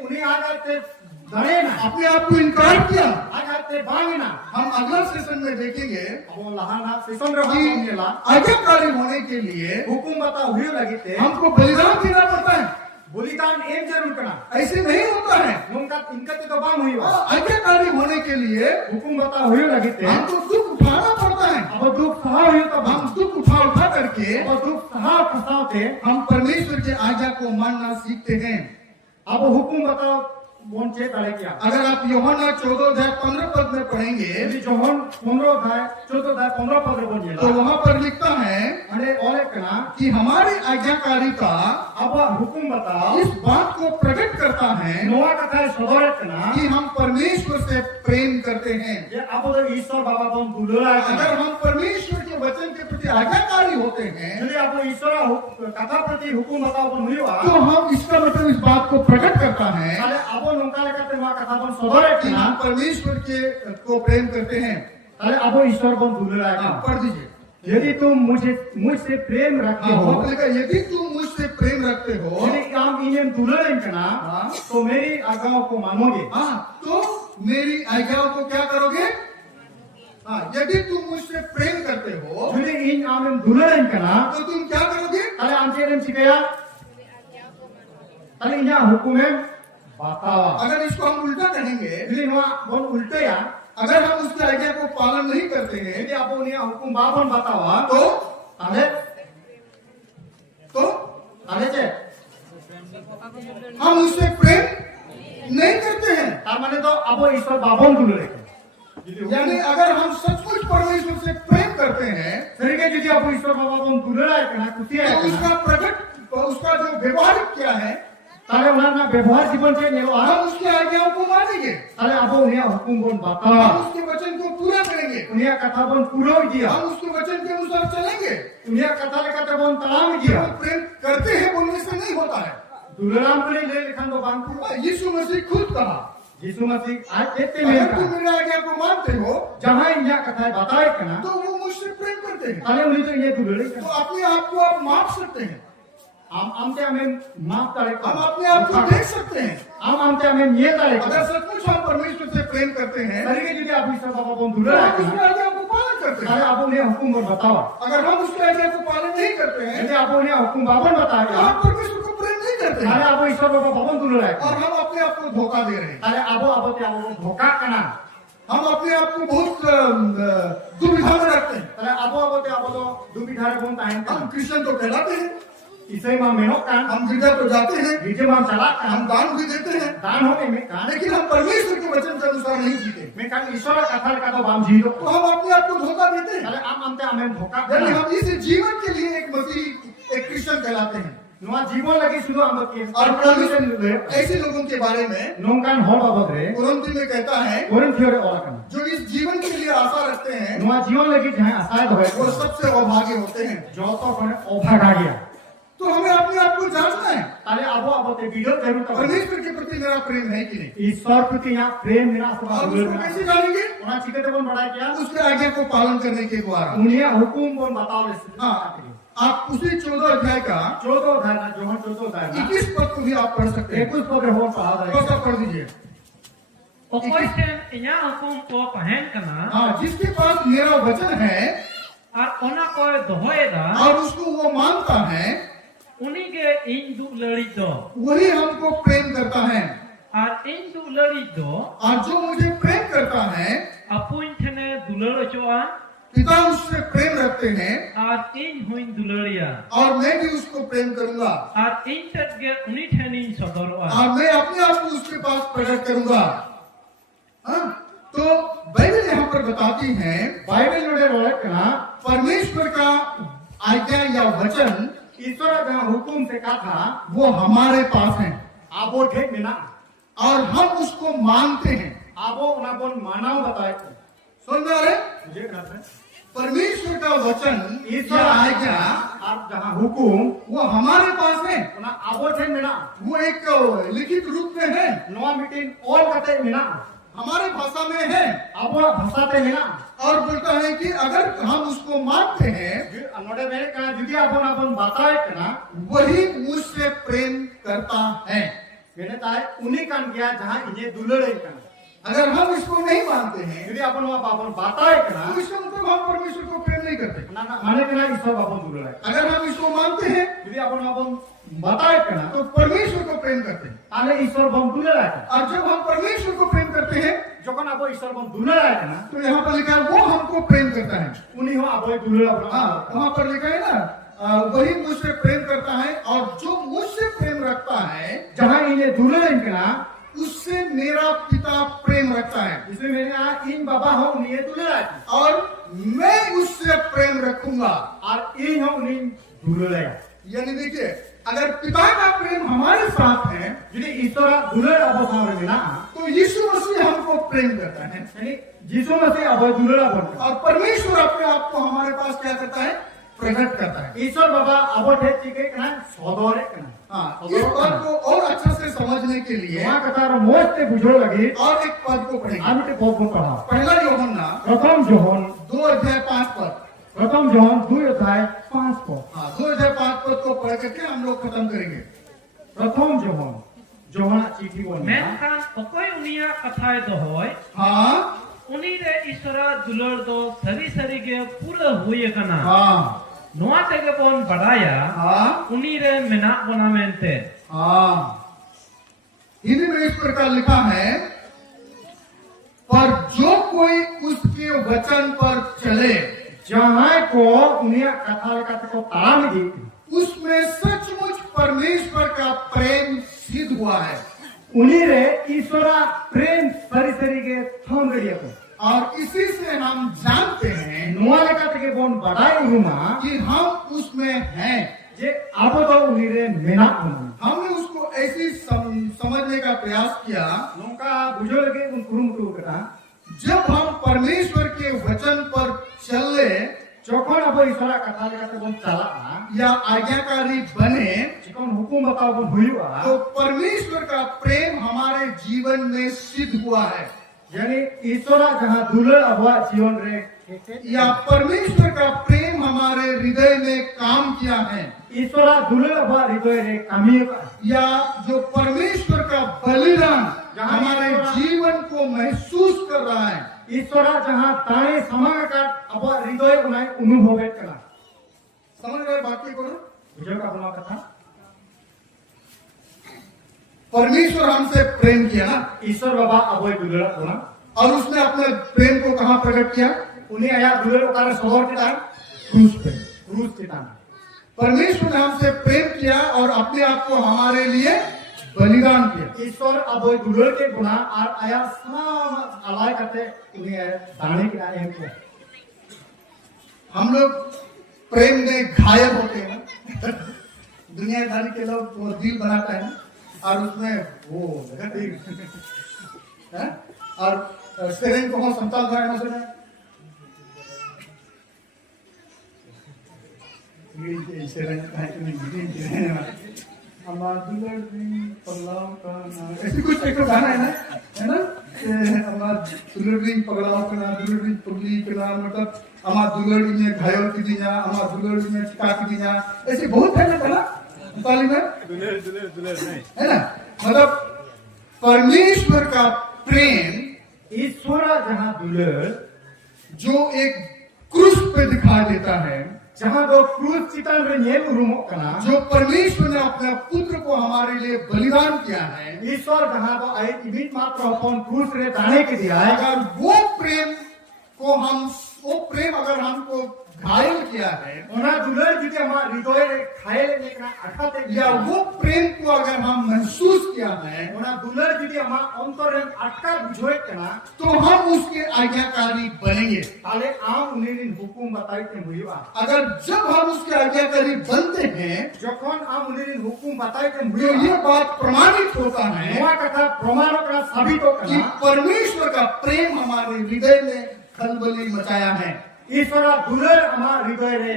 उन्हें आ जाते दड़े ना अपने आप को इनकार किया। आ जाते बांगना हम अगला सेशन में देखेंगे वो लहाना सिसम रो होनेला आज्ञाकारी होने के लिए हुकुम बताओ हुई लगी थे हमको बलिदान देना पड़ता है। बलिदान एक जरूर करना ऐसे नहीं होता है। उनका इनका तो बांग हुई आज्ञाकारी होने के लिए हुकुम बताओ हुई लगी थे हमको दुख उठाना पड़ता है। अब दुख सहा हुई तो हम दुख उठा करके अब दुख सहा फसाओ थे हम परमेश्वर के आज्ञा को मानना सीखते हैं। अब हुकुम बताओ कौन चे करे क्या अगर आप यूहन्ना 14:15 पद में पढ़ेंगे यदि जोहन 14:15 पद बोलिए तो वहाँ पर लिखता है अरे ओले कना कि हमारी आज्ञाकारिता अब हुकुम बताओ इस बात को प्रकट करता है नोआ कथा सदर कना कि हम परमेश्वर से प्रेम करते हैं। ये अब तो ईश्वर बाबा बन दुलरा अगर हम परमेश्वर के वचन के प्रति आज्ञाकारी होते हैं यदि अब ईश्वर कथा प्रति हुकुम बताओ बन हुई तो हम इसका मतलब इस बात को प्रकट करता है अरे अब नोका लेकर नोआ कथा बन सदर कि कना हम परमेश्वर के को प्रेम करते हैं। अरे अब ईश्वर बन दुलरा आप पढ़ दीजिए। यदि तुम मुझसे प्रेम रखते हो वहाँ पर लिखा, यदि तुम मुझसे प्रेम रखते हो यदि हम इन्हें दुलरें कना तो मेरी आज्ञाओं को मानोगे हाँ, तो मेरी आज्ञाओं को क्या करोगे? हाँ, यदि तुम मुझसे प्रेम करते हो जुदी इन आमें दुलड़न कना तो तुम क्या करोगे? ताले आम चेरेम चिकया ताले इन्या हुकुमें बतावा अगर इसको हम उल्टा कहेंगे, जुदी नवा बोन उल्टे या अगर हम उसकी आज्ञा को पालन नहीं करते हैं यदि आप उन्हें हुकुम बाबन बतावा तो ताले तो ताले चे हम उससे प्रेम नहीं करते हैं। तार माने तो अब ईश्वर बाबन दुलड़े यानी अगर हम सचमुच परमेश्वर से प्रेम करते हैं सरिगे जुदी आप ईश्वर बाबन दुलड़ा है कना कुतिया तो है कना उसका प्रकट, उसका जो व्यवहारिक क्या है, ताले उन्हें ना व्यवहार जीवन के नेलो आ हम उसकी आज्ञाओं को मानेंगे, ताले अब उन्हें हुकुम बोन बतावा हम उसके वचन को पूरा करेंगे, उन्हें कथा बोन पूरा दिया हम उसके वचन के अनुसार चलेंगे। उन्हें कथा लेकर तो बोन तलाम दिया केवल प्रेम करते हैं बोलने से नहीं होता है। दुलड़ाम को ले लिखन तो बांकुर यीशु मसीह खुद कहा, यीशु मसीह आज कहते में अगर तुम मेरी आज्ञा को मानते हो जहाँ इन्हें कथा बताए कना तो वो मुझसे प्रेम करते हैं। ताले उन्हें तो ये दुलड़े तो अपने आप को आप माप सकते हैं, आमते हमें माफ करे हम अपने आप को देख सकते हैं। आमते हमें ये ताले अगर सचमुच हम परमेश्वर से प्रेम करते हैं सरिगे जुदी आप ईश्वर बाबा बोन तो दुलड़ा हम है उसकी कना आज्ञा को पालन करते ताले हैं। आप उन्हें हुकुम बोन बतावा अगर हम उसकी आज्ञा को पालन नहीं करते हैं यदि आप उन्हें हुकुम बाबन तो बताया हम परमेश्वर को प्रेम नहीं करते ताले हैं आप ईश्वर बाबा बाबन दुलड़ा है और हम अपने आप को धोखा दे रहे हैं। ताले अब ते आप धोखा कना हम अपने आप को बहुत दुविधा में रखते हैं। ताले अब ते आप तो दुबिधारे बोन ताहें हम कना क्रिश्चियन तो कहलाते हैं, ईसाई मां मेनोक कान हम गिरजा तो जाते हैं, गिरजे मां चला हम कान दान भी देते हैं, दान हो में कान लेकिन हम परमेश्वर के वचन के अनुसार नहीं जीते में कान ईश्वर कथा का तो बाम जीरो तो हम अपने आप को धोखा देते हैं। ताले आमते हमें धोखा यानी कना हम इस जीवन के लिए एक मसीह, एक क्रिश्चियन कहलाते हैं। नुआ जीवन लगी सुनो हम के और परमिशन ले ऐसे लोगों के बारे में नोंकान हो बाबत रे कुरिन्थी में कहता है कोरिन थियोरे और कना जो इस जीवन के लिए आशा रखते हैं नुआ जीवन लगी जहां आशाएं वो होए सबसे अभागे होते हैं। जो तो कोने ओभाग आ गया तो हमें अपने आप को जांचना है, ताले अब ते वीडियो जरूर तब परमेश्वर के प्रति मेरा प्रेम है कि नहीं, ईश्वर प्रति यहाँ प्रेम मेरा और सभा उसको कैसे जानेंगे? उना चिके तो बोल बड़ा क्या उसके आज्ञा को पालन करने के द्वारा। उन्हें हुकुम बोल बताओ हाँ, आप उसी 14 अध्याय का 14 धारा जो हम 14 धारा 21 पद को भी आप पढ़ सकते हैं। 21 पद हो पढ़ा बस आप पढ़ दीजिए। Okoi ten inya hukum ko pahen kana हाँ, जिसके पास मेरा वचन है ar ona koy dohoeda और उसको वो मानता है uni ge in du lari do वही हमको प्रेम करता है, ar in du lari do और जो मुझे प्रेम करता है apuin thene dularo choa पिता उससे प्रेम रखते हैं ar in huin dularia और मैं भी उसको प्रेम करूंगा ar in tet ge uni theni sodoroa और मैं अपने आप को उसके पास प्रकट करूंगा। हाँ, तो बाइबल यहाँ पर बताती है बाइबल नोडे रोले कना परमेश्वर का आज्ञा या वचन ईश्वर जहाँ हुकुम से कहा था वो हमारे पास है आपो ठीक मिला और हम उसको मानते हैं। आपो उना बोल मानाओ बताए सुन रहे? मुझे कहते हैं परमेश्वर का वचन ईश्वर या आज्ञा आप जहाँ हुकुम वो हमारे पास है, उना आपो ठीक मिला वो एक लिखित रूप में है, नोआ मीटिंग ऑल कते मिला हमारे भाषा में है आपो भाषा ते मिला और बोलता है कि अगर हम उसको मानते हैं नोडे में कहा जुदी आपन आपन बताए कना वही मुझसे प्रेम करता है। मैंने ताए उन्हीं कान किया जहाँ इन्हें दुलड़े कना अगर हम इसको नहीं मानते हैं जुदी आपन आपन बताए कना तो इसका मतलब हम परमेश्वर को प्रेम नहीं करते। ना ना माने कना ईश्वर आपन दुलड़े अगर हम इसको मानते हैं जुदी आपन आपन बताए कना तो परमेश्वर को प्रेम करते हैं, आले ईश्वर बम दुलड़े कना और जब हम परमेश्वर को प्रेम करते हैं जोकन आपो ईश्वर बम दुलड़े कना तो यहाँ पर लिखा है वो हमको प्रेम करता है। उन्हीं हो आपो दुलड़ा बना हाँ, वहाँ पर लिखा है ना वही मुझसे प्रेम करता है और जो मुझसे प्रेम रखता है जहाँ इन्हें दुलड़े कना उससे मेरा पिता प्रेम रखता है इसमें मेरे यहाँ इन बाबा हो उन्हें दुलड़ा और मैं उससे प्रेम रखूंगा। और इन हो उन्हें दुलड़े यानी देखिए अगर पिता का प्रेम हमारे साथ है जुदी ईश्वर दुलड़ आपो सामने मिला तो यीशु मसीह हमको प्रेम करता है यानी यीशु मसीह आपो दुलड़ा बनता और परमेश्वर अपने आप को हमारे पास क्या करता है? प्रकट करता है। ईश्वर बाबा आपो ठेक चिके कना सदोरे कना हाँ, इस पद को और अच्छा से समझने के लिए वहाँ कतार मोस्ते बुझो लगी और एक पद को पढ़ेंगे। आमी ते बहुत पढ़ा पहला यूहन्ना प्रथम जोहन 2 अध्याय 5 पद। प्रथम जोहन 2 अध्याय 5 को हाँ, 2 अध्याय 5 पद को पढ़ करके हम लोग खत्म करेंगे। प्रथम जोहन जोहना चिठी बोन मेनखान अकोय उनिया कथाय दोहोय हाँ उनी रे ईश्वरा दुलर दो सरी सरी के पूरा हुए कना हाँ नोआ तेगे बोन बड़ाया हाँ उनी रे मेना बोना मेनते हाँ हिंदी में इस प्रकार लिखा है, पर जो कोई उसके वचन पर चले जहां को उनिया कथा लेकर को ताम दी उसमें सचमुच परमेश्वर का प्रेम सिद्ध हुआ है। उन्हीं रे ईश्वरा प्रेम सरी सरी के थम गड़िया को और इसी से हम जानते हैं नुआ लेकर के बोन बढ़ाई उरुमा कि हम उसमें हैं। जे अब तो उन्हीं रे मेना उन्होंने हमने उसको ऐसी समझने का प्रयास किया, नौका बुझो लगे उन कुरुमुटु कथा जब हम परमेश्वर के वचन पर चले चौखन अब ईश्वरा कथा लेकर बोन चला या आज्ञाकारी बने चिकन हुकुम बताओ बोन हुआ तो परमेश्वर का प्रेम हमारे जीवन में सिद्ध हुआ है। यानी ईश्वरा जहाँ दुलर अबुआ जीवन रे या परमेश्वर का प्रेम हमारे हृदय में काम किया है, ईश्वरा दुलर अबुआ हृदय रे कामी या जो परमेश्वर का बलिदान हमारे जीवन को महसूस कर रहा है। ईश्वरा जहाँ ताने समाग का अबुआ हृदय उन्हें अनुभव करा समझ गए बाकी को? बुझो का बोला कथा परमेश्वर हमसे प्रेम किया ना, ईश्वर बाबा अबुआ दुलर बोला और उसने अपने प्रेम को कहाँ प्रकट किया? उन्हें आया दुलर को कारण सबर के तान क्रूस पे। क्रूस के तान परमेश्वर ने हमसे प्रेम किया और अपने आप को हमारे लिए बलिदान किया। ईश्वर अबुआ दुलर के गुना और आया सब अलाय करते उन्हें दाने के आए को हम लोग प्रेम में घायल होते हैं। दुनियादारी के लोग वो दिल बनाता है और उसमें वो है? और सेरेन को हम संताल था ना सुना ऐसी कुछ एक गाना है ना दुलड़ी पगड़ाओ के ना दुलड़ी पगली के ना मतलब अमा दुलड़ी में घायल की दिया अमा दुलड़ी में चिका की दिया ऐसे बहुत है ना नेपाली में दुलर नहीं है ना। मतलब परमेश्वर का प्रेम ईश्वरा जहाँ दुलर जो एक क्रूस पे दिखाई देता है, जहाँ दो क्रूस चितान रे ये उरुमो कना जो परमेश्वर ने अपने पुत्र को हमारे लिए बलिदान किया है, ईश्वर जहाँ तो आए इबित मात्र अपन क्रूस रे दाने के दिया है अगर वो प्रेम अगर हमको घायल किया है उन्हें दुलर जी के हमारे हृदय रे खाए लेने का अठाते या वो प्रेम को अगर हम महसूस किया है उन्हें दुलर जी के हमारे अंतर रे अटका बुझोए कना तो हम उसके आज्ञाकारी बनेंगे। ताले आम उन्हें हुकुम बताई के मुइवा अगर जब हम उसके आज्ञाकारी बनते हैं जखन आम उन्हें हुकुम बताई के तो मुइवा ये बात प्रमाणित होता है नवा कथा प्रमाण का साबित हो कि कना परमेश्वर का प्रेम हमारे हृदय में खलबली मचाया है। ईश्वरा दुलर हमारे हृदय रे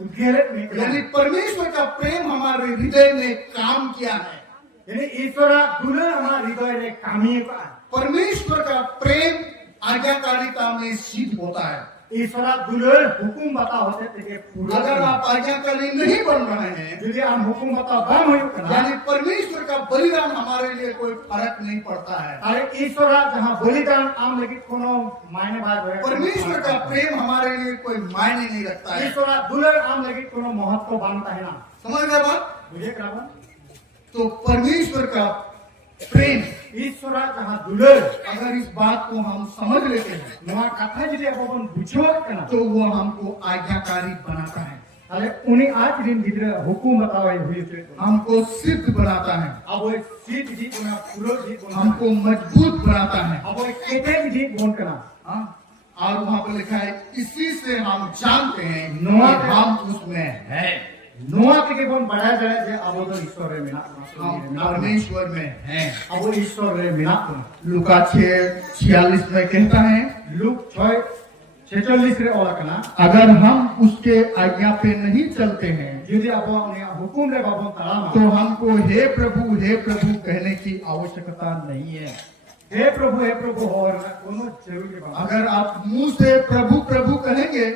उद्घेरित निकला यानी परमेश्वर का प्रेम हमारे हृदय में काम किया है। यानी ईश्वरा दुलर हमारे हृदय रे कामी का परमेश्वर का प्रेम आज्ञाकारिता में सिद्ध होता है। ईश्वरा दुलर हुकुम बता होते थे पूरा अगर आप आज्ञाकारी नहीं बन रहे हैं यदि हम हुकुम बता बम हो यानी परमेश्वर का बलिदान हमारे लिए कोई फर्क नहीं पड़ता है। अरे ईश्वरा जहाँ बलिदान आम लेकिन कोनो मायने भाग है परमेश्वर का प्रेम हमारे लिए कोई मायने नहीं रखता है। ईश्वरा दुलर आम लेकिन कोनो महत्व बांधता है ना समझ गए बात? मुझे करावा तो परमेश्वर का प्रेम ईश्वरा जहाँ दुलर अगर इस बात को हम समझ लेते हैं नवा कथा यदि अपन बुझो कना तो वो हमको आज्ञाकारी बनाता है, अरे उन्हें आज दिन भीतर हुकुम बतावे हुई थे हमको सिद्ध बनाता है, अब वो सीट जी उन्हें पूरा जी हमको मजबूत बनाता है। अब वो केटे जी बोल कना हाँ? और वहाँ पर लिखा है इसी से हम जानते हैं नोआ कि हम उसमें है। नोआ के बोल बढ़ाया जाए जे अब तो ईश्वर रे मिना हम परमेश्वर में हैं। अब वो ईश्वर रे मिना लूका 6:46 में कहता है लूक 6:46 रे ओला कना अगर हम उसके आज्ञा पे नहीं चलते हैं यदि अब उन्हें हुकुम रे बाबू तड़ा तो हमको हे प्रभु कहने की आवश्यकता नहीं है। हे प्रभु और कोनो जरूरी बात अगर आप मुंह से प्रभु प्रभु कहेंगे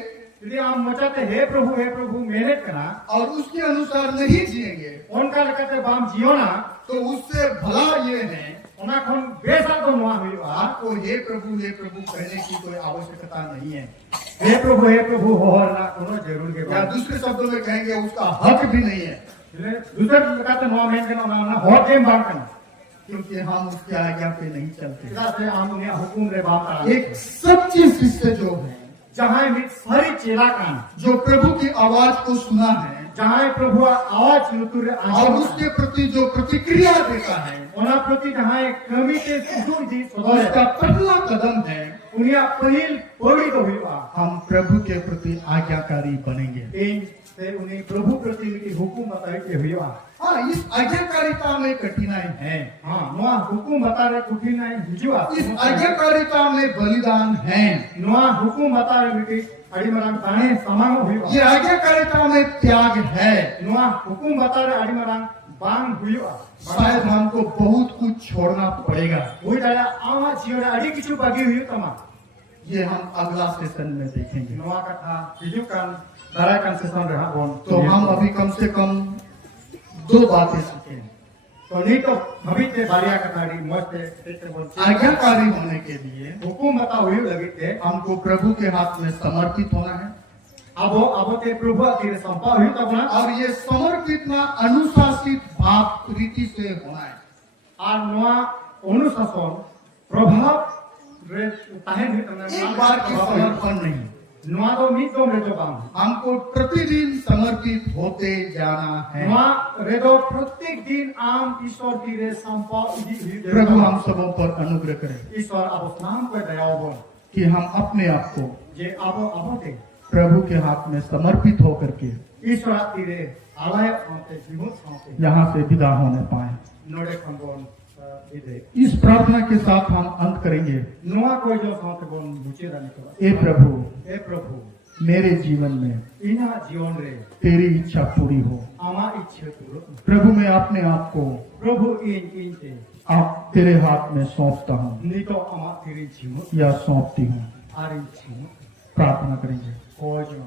यदि आप मचाते हे प्रभु मेहनत करा और उसके अनुसार नहीं जिएंगे उनका लगते बाम जियो ना तो उससे भला ये है ᱚᱱᱟ ᱠᱷᱚᱱ ᱵᱮᱥᱟᱜ ᱫᱚ ᱱᱚᱣᱟ ᱦᱩᱭᱩᱜᱼᱟ आपको हे प्रभु कहने की कोई आवश्यकता नहीं है हे प्रभु होहर रहा कोनो जरूर के या बाद दूसरे शब्दों में कहेंगे उसका हक भी नहीं है दूसरे लगाते नवा मेन करना ना हो गेम बांध करना क्योंकि हम उसकी आज्ञा पे नहीं चलते इधर से हम उन्हें हुकुम रे बात एक सच्ची शिष्य जो है जहाँ मित सारी चेला कान जो प्रभु की आवाज को सुना है जहाँ प्रभु आवाज लुतुरे और आवाज उसके प्रति जो प्रतिक्रिया देता है ओना प्रति जहाँ कमी के सुजुर जी और उसका पहला कदम है उन्हें पहिल पड़ी तो हुआ हम प्रभु के प्रति आज्ञाकारी बनेंगे इन से उन्हें प्रभु प्रति की हुकुम बताई के हुआ हाँ इस आज्ञाकारिता में कठिनाई है हाँ नवा हुकुम बता रहे कुकिन नहीं हिजुआ इस आज्ञाकारिता में बलिदान है नवा हुकुम बता रहे बेटी अड़ी मरांग ताने समांग हुआ ये आज्ञाकारिता में त्याग है नवा हुकुम बता रहे अड़ी मरांग बांग हुआ शायद हमको बहुत कुछ छोड़ना पड़ेगा हुई दादा आवा जीवन अड़ी किचु बागी हुई तमा ये हम अगला सेशन में देखेंगे नवा कथा हिजु कान दारा कान सेशन रहा बोन तो हम अभी कम से कम 2 बातें सीखे तो नहीं तो भविष्य बालिया कथाड़ी मस्त है बोल आज्ञाकारी होने के लिए हुकुम बता हुई लगी थे हमको प्रभु के हाथ में समर्पित होना है अब ते प्रभु तेरे संपा हुई तब ना और ये समर्पित ना अनुशासित भाव रीति से होना है और नवा अनुशासन प्रभाव रे ताहे हुई तब एक बार की समर्पण नहीं नवा तो मित दो रे तो बांग हमको प्रतिदिन समर्पित होते जाना है नवा रे तो प्रत्येक दिन आम ईश्वर तेरे संपा हुई प्रभु हम सबों पर अनुग्रह करें ईश्वर अब नाम को दया बोल कि हम अपने आप को जे अब ते प्रभु के हाथ में समर्पित होकर के ईश्वर तेरे आलय साथे जीवन साथे यहाँ से विदा होने पाए नोडे खंबोन इधे इस प्रार्थना के साथ हम अंत करेंगे नवा कोई जो साथे बोन बुचे रहने को ए प्रभु मेरे जीवन में इना जीवन रे तेरी इच्छा पूरी हो आमा इच्छा पूरो प्रभु मैं अपने आप को प्रभु इन ते आप तेरे हाथ में सौंपता हूँ नहीं तो आमा तेरी जीवन या सौंपती हूँ आरी जीवन प्रार्थना करेंगे कोई जो